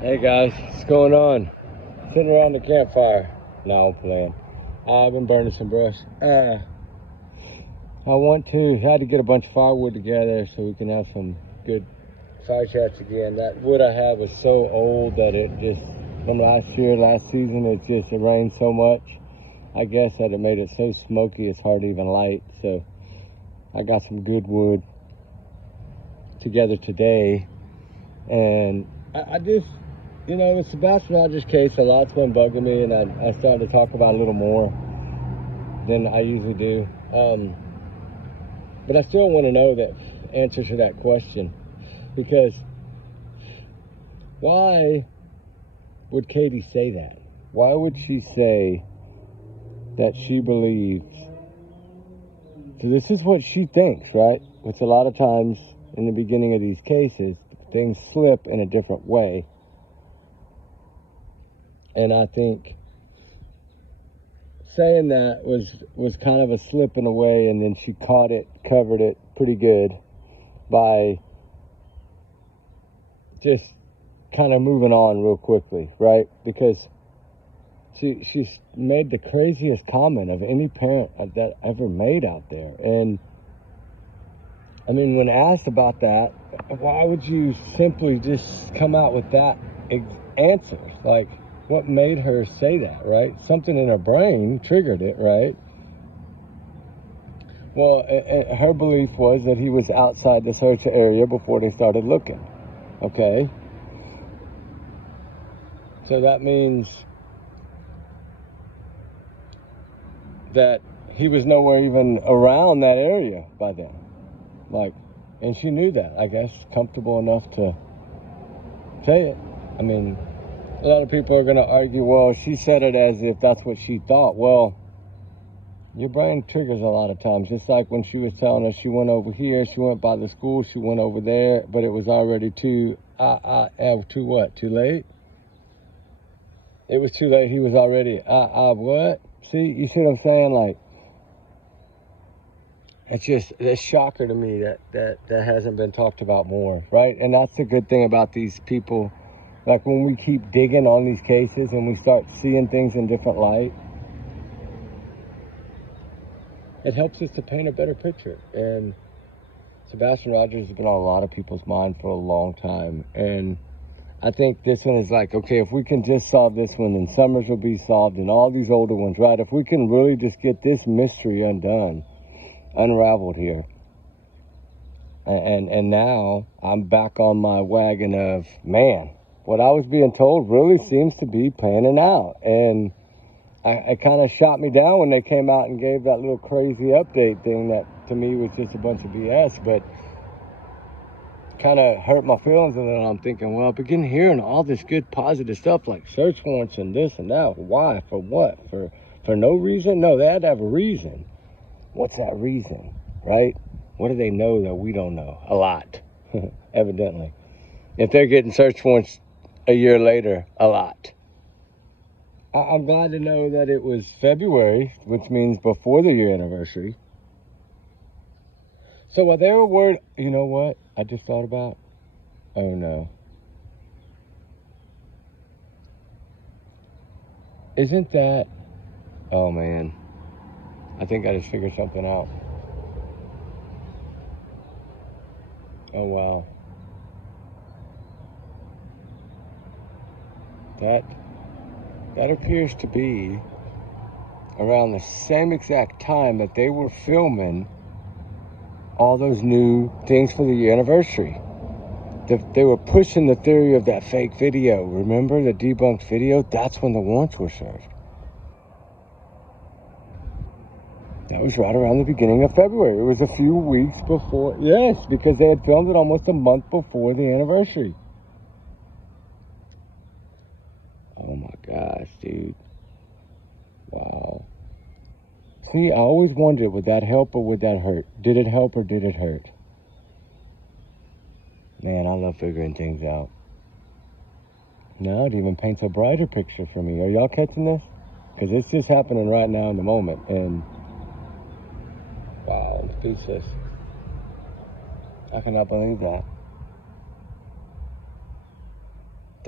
Hey guys, what's going on? Sitting around the campfire. No, I'm playing. I've been burning some brush. I had to get a bunch of firewood together so we can have some good fire chats again. That wood I have is so old that it just, from last season, it rained so much, I guess, that it made it so smoky it's hard to even light. So I got some good wood together today, and I just, the Sebastian case, a lot's been bugging me, and I started to talk about it a little more than I usually do. But I still want to know the answer to that question, because why would Katie say that? Why would she say that she believes? So this is what she thinks, right? Which a lot of times in the beginning of these cases, things slip in a different way. And I think saying that was kind of a slip in a way, and then she covered it pretty good by just kind of moving on real quickly, right? Because she's made the craziest comment of any parent that ever made out there. And I mean, when asked about that, why would you simply just come out with that answer? Like, what made her say that, right? Something in her brain triggered it, right? Well, her belief was that he was outside the search area before they started looking, okay? So that means that he was nowhere even around that area by then. And she knew that, I guess, comfortable enough to say it. I mean, a lot of people are going to argue, well, she said it as if that's what she thought. Well, your brain triggers a lot of times. Just like when she was telling us she went over here, she went by the school, she went over there, but it was already too late? It was too late. He was already, what? See, you see what I'm saying? Like, it's a shocker to me that hasn't been talked about more, right? And that's the good thing about these people. Like, when we keep digging on these cases and we start seeing things in different light, it helps us to paint a better picture. And Sebastian Rogers has been on a lot of people's mind for a long time. And I think this one is like, okay, if we can just solve this one, then Summers will be solved and all these older ones, right? If we can really just get this mystery unraveled here. And now I'm back on my wagon of, man, what I was being told really seems to be panning out. And it kind of shot me down when they came out and gave that little crazy update thing that to me was just a bunch of BS, but kind of hurt my feelings. And then I'm thinking, well, I begin hearing all this good positive stuff like search warrants and this and that. Why? For what? For no reason? No, they had to have a reason. What's that reason, right? What do they know that we don't know? A lot, evidently. If they're getting search warrants a year later, a lot. I'm glad to know that it was February, which means before the year anniversary. So while they were worried, you know what I just thought about? Oh no. Isn't that, oh man, I think I just figured something out. Oh wow. That appears to be around the same exact time that they were filming all those new things for the year anniversary. They were pushing the theory of that fake video. Remember the debunked video? That's when the warrants were served. That was right around the beginning of February. It was a few weeks before. Yes, because they had filmed it almost a month before the anniversary. Oh my gosh, dude. Wow. See, I always wondered, would that help or would that hurt? Did it help or did it hurt? Man, I love figuring things out. Now it even paints a brighter picture for me. Are y'all catching this? Because it's just happening right now in the moment. And wow, I'm speechless. I cannot believe that.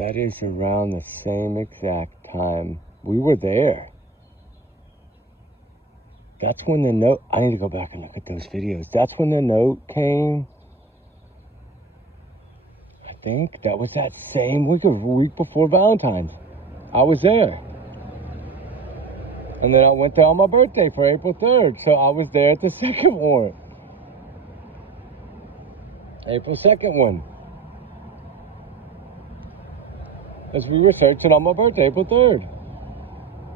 That is around the same exact time we were there. That's when the note, I need to go back and look at those videos. That's when the note came. I think that was that same week, a week before Valentine's. I was there. And then I went there on my birthday for April 3rd. So I was there at the second one. April 2nd one. As we were searching on my birthday, April 3rd.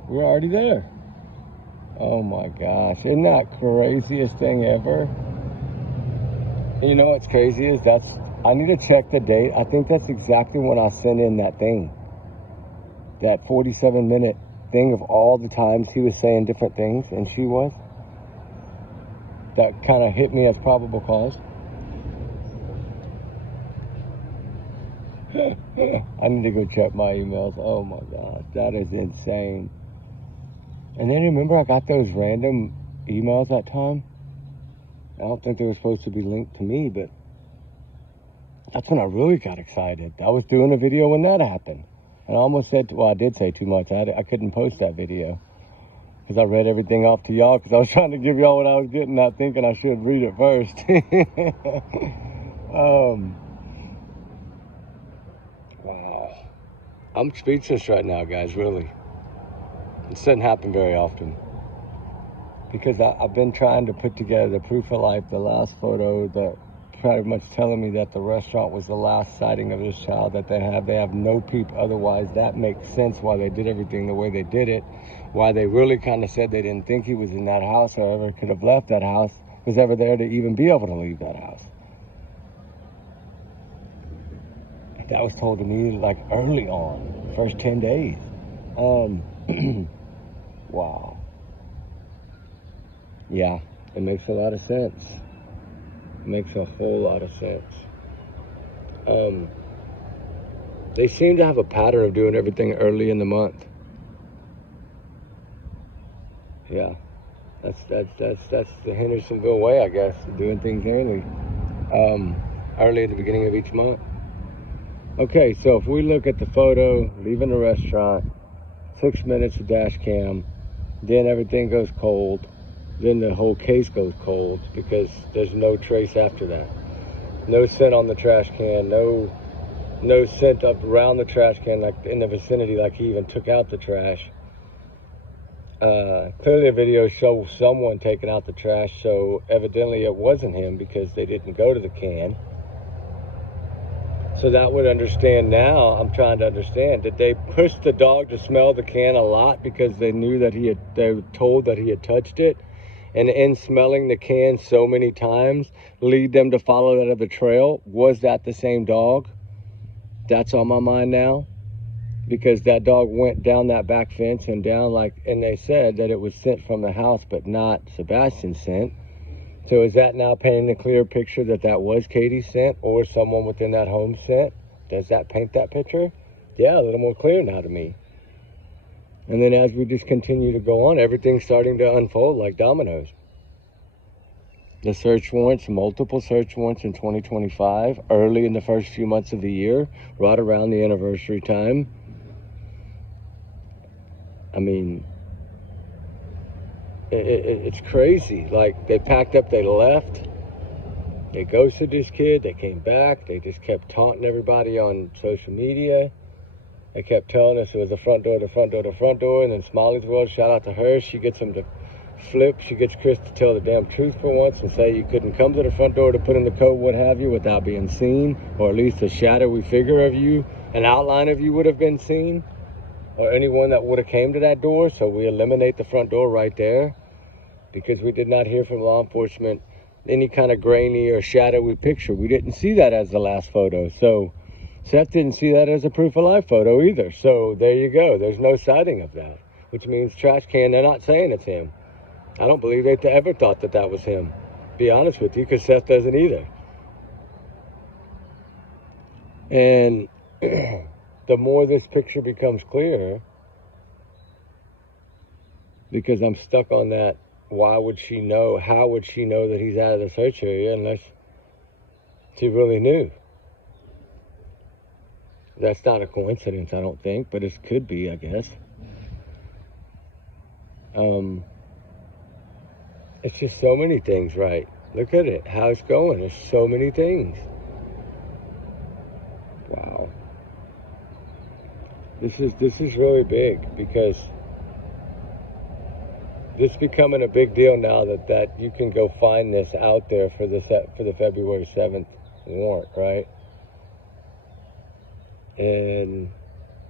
We were already there. Oh my gosh. Isn't that craziest thing ever? And you know what's crazy is I need to check the date. I think that's exactly when I sent in that thing. That 47-minute thing of all the times he was saying different things and she was. That kind of hit me as probable cause. I need to go check my emails. Oh my gosh, that is insane. And then remember I got those random emails that time? I don't think they were supposed to be linked to me, but that's when I really got excited. I was doing a video when that happened. And I almost said, well, I did say too much. I couldn't post that video because I read everything off to y'all because I was trying to give y'all what I was getting, not thinking I should read it first. Wow. I'm speechless right now, guys, really. This doesn't happen very often. Because I've been trying to put together the proof of life, the last photo that pretty much telling me that the restaurant was the last sighting of this child that they have. They have no peep otherwise. That makes sense why they did everything the way they did it. Why they really kind of said they didn't think he was in that house or ever could have left that house, was ever there to even be able to leave that house. That was told to me like early on, first 10 days. Wow. Yeah, it makes a lot of sense. It makes a whole lot of sense. They seem to have a pattern of doing everything early in the month. Yeah, that's the Hendersonville way, I guess, doing things early. Early at the beginning of each month. Okay, so if we look at the photo, leaving the restaurant, 6 minutes of dash cam, then everything goes cold, then the whole case goes cold because there's no trace after that. No scent on the trash can, no scent up around the trash can, like in the vicinity, like he even took out the trash. Clearly the video shows someone taking out the trash, so evidently it wasn't him because they didn't go to the can. So that would understand now, I'm trying to understand, did they push the dog to smell the can a lot because they knew that they were told that he had touched it? And in smelling the can so many times, lead them to follow that other trail? Was that the same dog? That's on my mind now. Because that dog went down that back fence and down and they said that it was scent from the house, but not Sebastian's scent. So is that now painting a clear picture that that was Katie's scent or someone within that home scent? Does that paint that picture? Yeah, a little more clear now to me. And then as we just continue to go on, everything's starting to unfold like dominoes. The search warrants, multiple search warrants in 2025, early in the first few months of the year, right around the anniversary time. I mean, it's crazy. Like, they packed up, they left. They ghosted this kid. They came back. They just kept taunting everybody on social media. They kept telling us it was the front door, the front door, the front door. And then Smiley's World, shout out to her. She gets them to flip. She gets Chris to tell the damn truth for once and say you couldn't come to the front door to put in the code, what have you, without being seen. Or at least a shadowy figure of you, an outline of you would have been seen. Or anyone that would have came to that door. So we eliminate the front door right there. Because we did not hear from law enforcement any kind of grainy or shadowy picture. We didn't see that as the last photo. So Seth didn't see that as a proof of life photo either. So there you go. There's no sighting of that. Which means trash can, they're not saying it's him. I don't believe they ever thought that that was him. Be honest with you, because Seth doesn't either. And the more this picture becomes clearer, because I'm stuck on that, why would she know? How would she know that he's out of the search area unless she really knew? That's not a coincidence, I don't think, but it could be, I guess. It's just so many things, right? Look at it, how it's going. There's so many things. Wow. This is really big, because this is becoming a big deal now that you can go find this out there for the February 7th warrant, right? And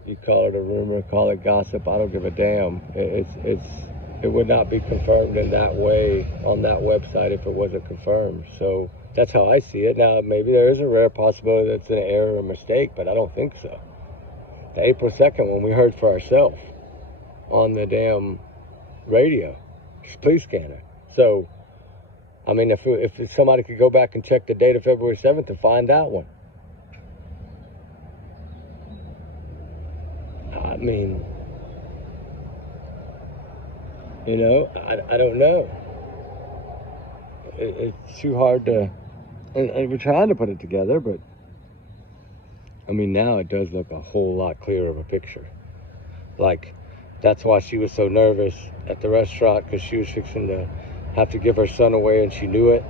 you call it a rumor, call it gossip, I don't give a damn. It would not be confirmed in that way on that website if it wasn't confirmed. So that's how I see it. Now, maybe there is a rare possibility that it's an error or mistake, but I don't think so. The April 2nd one we heard for ourselves on the damn radio, police scanner. So, I mean, if somebody could go back and check the date of February 7th and find that one. I mean, you know, I don't know. It's too hard to, and we're trying to put it together, but I mean, now it does look a whole lot clearer of a picture. Like, that's why she was so nervous at the restaurant, because she was fixing to have to give her son away and she knew it.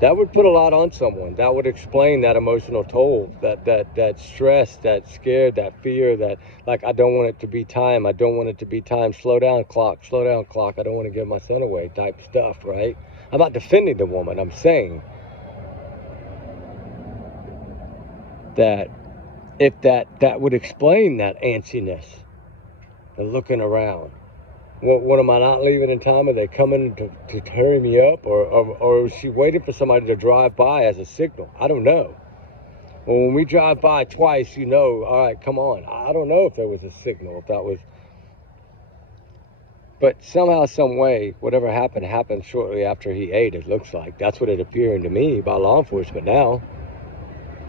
That would put a lot on someone. That would explain that emotional toll, that stress, that scared, that fear, that, like, I don't want it to be time. I don't want it to be time. Slow down, clock. Slow down, clock. I don't want to give my son away type stuff, right? I'm not defending the woman. I'm saying that if that would explain that antsiness, the looking around. What am I not leaving in time? Are they coming to hurry me up? Or is she waiting for somebody to drive by as a signal? I don't know. Well, when we drive by twice, you know, all right, come on. I don't know if there was a signal, if that was. But somehow, some way, whatever happened shortly after he ate, it looks like. That's what it appearing to me by law enforcement now.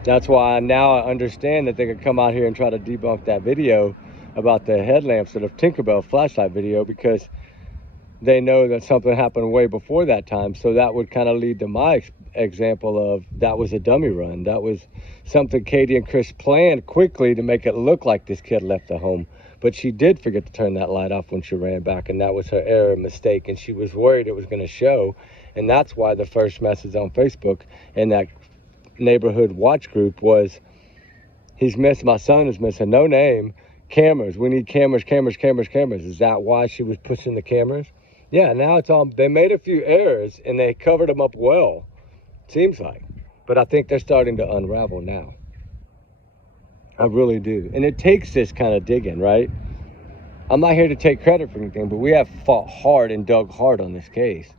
That's why now I understand that they could come out here and try to debunk that video about the headlamps of the Tinkerbell flashlight video, because they know that something happened way before that time. So that would kind of lead to my example of that was a dummy run. That was something Katie and Chris planned quickly to make it look like this kid left the home. But she did forget to turn that light off when she ran back, and that was her error and mistake, and she was worried it was going to show. And that's why the first message on Facebook in that neighborhood watch group was, he's missing, my son is missing, no name, cameras, we need cameras. Is that why she was pushing the cameras? Yeah, now it's all, they made a few errors and they covered them up well, seems like. But I think they're starting to unravel now. I really do. And it takes this kind of digging, right? I'm not here to take credit for anything, but we have fought hard and dug hard on this case.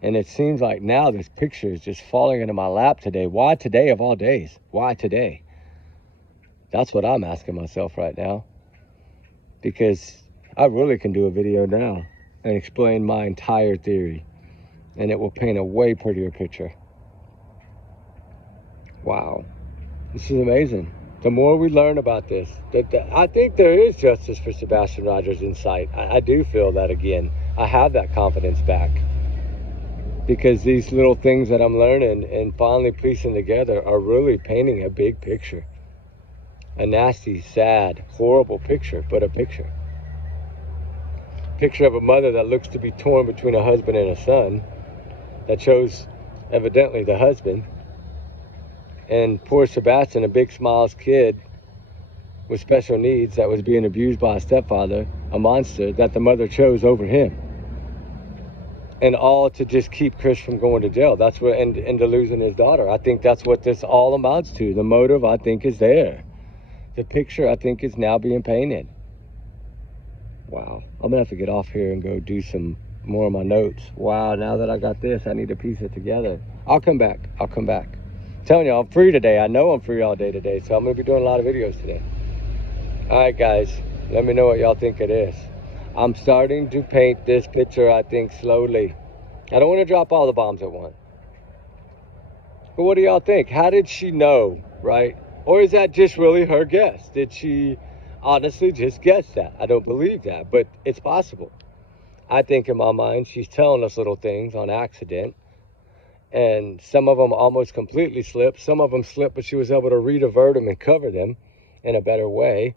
And it seems like now this picture is just falling into my lap today. Why today of all days? Why today? That's what I'm asking myself right now. Because I really can do a video now and explain my entire theory. And it will paint a way prettier picture. Wow. This is amazing. The more we learn about this, I think there is justice for Sebastian Rogers' insight. I do feel that again. I have that confidence back. Because these little things that I'm learning and finally piecing together are really painting a big picture. A nasty, sad, horrible picture, but a picture. Picture of a mother that looks to be torn between a husband and a son, that chose, evidently, the husband. And poor Sebastian, a big smiles kid with special needs that was being abused by a stepfather, a monster that the mother chose over him. And all to just keep Chris from going to jail. That's what, and to losing his daughter. I think that's what this all amounts to. The motive, I think, is there. The picture, I think, is now being painted. Wow. I'm gonna have to get off here and go do some more of my notes. Wow, now that I got this, I need to piece it together. I'll come back. I'm telling you, I'm free today. I know I'm free all day today, so I'm gonna be doing a lot of videos today. All right, guys, let me know what y'all think of this. I'm starting to paint this picture, I think, slowly. I don't want to drop all the bombs at once. But what do y'all think? How did she know, right? Or is that just really her guess? Did she honestly just guess that? I don't believe that, but it's possible. I think in my mind, she's telling us little things on accident. And some of them almost completely slipped. Some of them slipped, but she was able to redivert them and cover them. in a better way.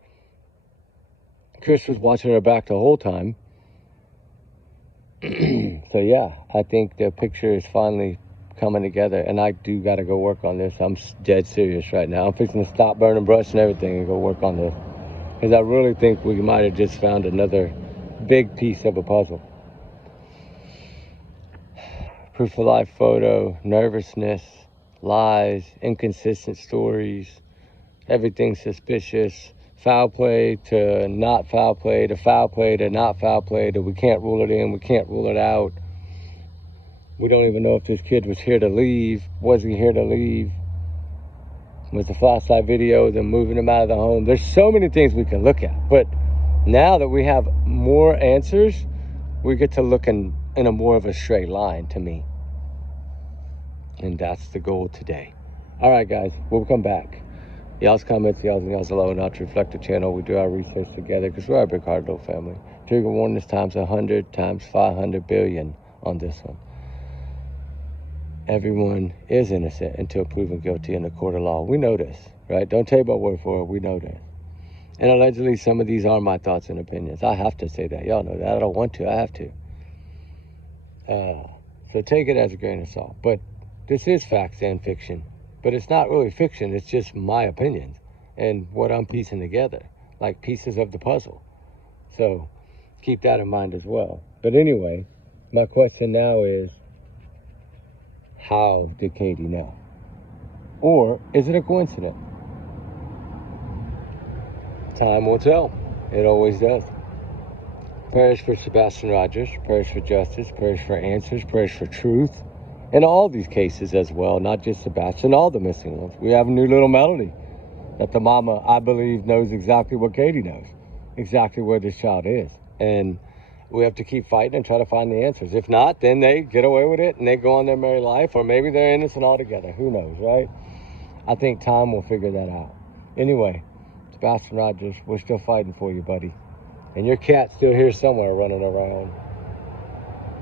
Chris was watching her back the whole time. So yeah, I think the picture is finally coming together, and I do got to go work on this. I'm dead serious right now. I'm fixing to stop burning brush and everything and go work on this, because I really think we might have just found another big piece of a puzzle. Proof of life photo, nervousness, lies, inconsistent stories, everything suspicious, foul play to not foul play to foul play to not foul play to we can't rule it in, we can't rule it out. We don't even know if this kid was here to leave. Was he here to leave? Was the flashlight video them moving him out of the home? There's so many things we can look at, but now that we have more answers, we get to look in a more of a straight line to me. And that's the goal today. All right, guys, we'll come back. Y'all's comments, y'all's alone, not to reflect the channel. We do our research together because we're a big heart little family. Trigger warning is times 100 times 500 billion on this one. Everyone is innocent until proven guilty in the court of law. We know this, right? Don't take my word for it. We know this. And allegedly, some of these are my thoughts and opinions. I have to say that. Y'all know that. I don't want to. I have to. So take it as a grain of salt. But this is facts and fiction. But it's not really fiction. It's just my opinions and what I'm piecing together, like pieces of the puzzle. So keep that in mind as well. But anyway, my question now is, how did Katie know? Or is it a coincidence? Time will tell. It always does. Prayers for Sebastian Rogers, prayers for justice, prayers for answers, prayers for truth. In all these cases as well, not just Sebastian, all the missing ones. We have a new little melody that the mama, I believe, knows exactly what Katie knows, exactly where this child is. And we have to keep fighting and try to find the answers. If not, then they get away with it and they go on their merry life, or maybe they're innocent altogether. Who knows, right? I think time will figure that out. Anyway, Sebastian Rogers, we're still fighting for you, buddy. And your cat's still here somewhere running around.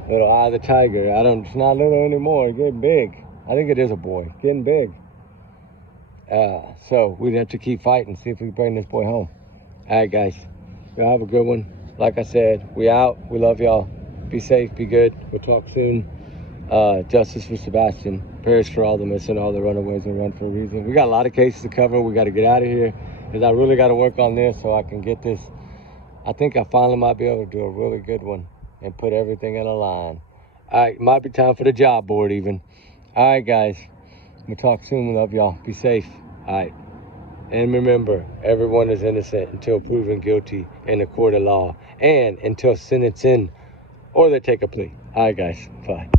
Little Eye of the Tiger. It's not little anymore. Getting big. I think it is a boy. Getting big. So we have to keep fighting, see if we can bring this boy home. All right, guys. Y'all have a good one. Like I said, we out. We love y'all. Be safe. Be good. We'll talk soon. Justice for Sebastian. Prayers for all the missing, all the runaways and run for a reason. We got a lot of cases to cover. We got to get out of here because I really got to work on this so I can get this. I think I finally might be able to do a really good one and put everything in a line. All right, might be time for the job board even. All right, guys. We'll talk soon. We love y'all. Be safe. All right. And remember, everyone is innocent until proven guilty in the court of law and until sentencing or they take a plea. All right, guys. Bye.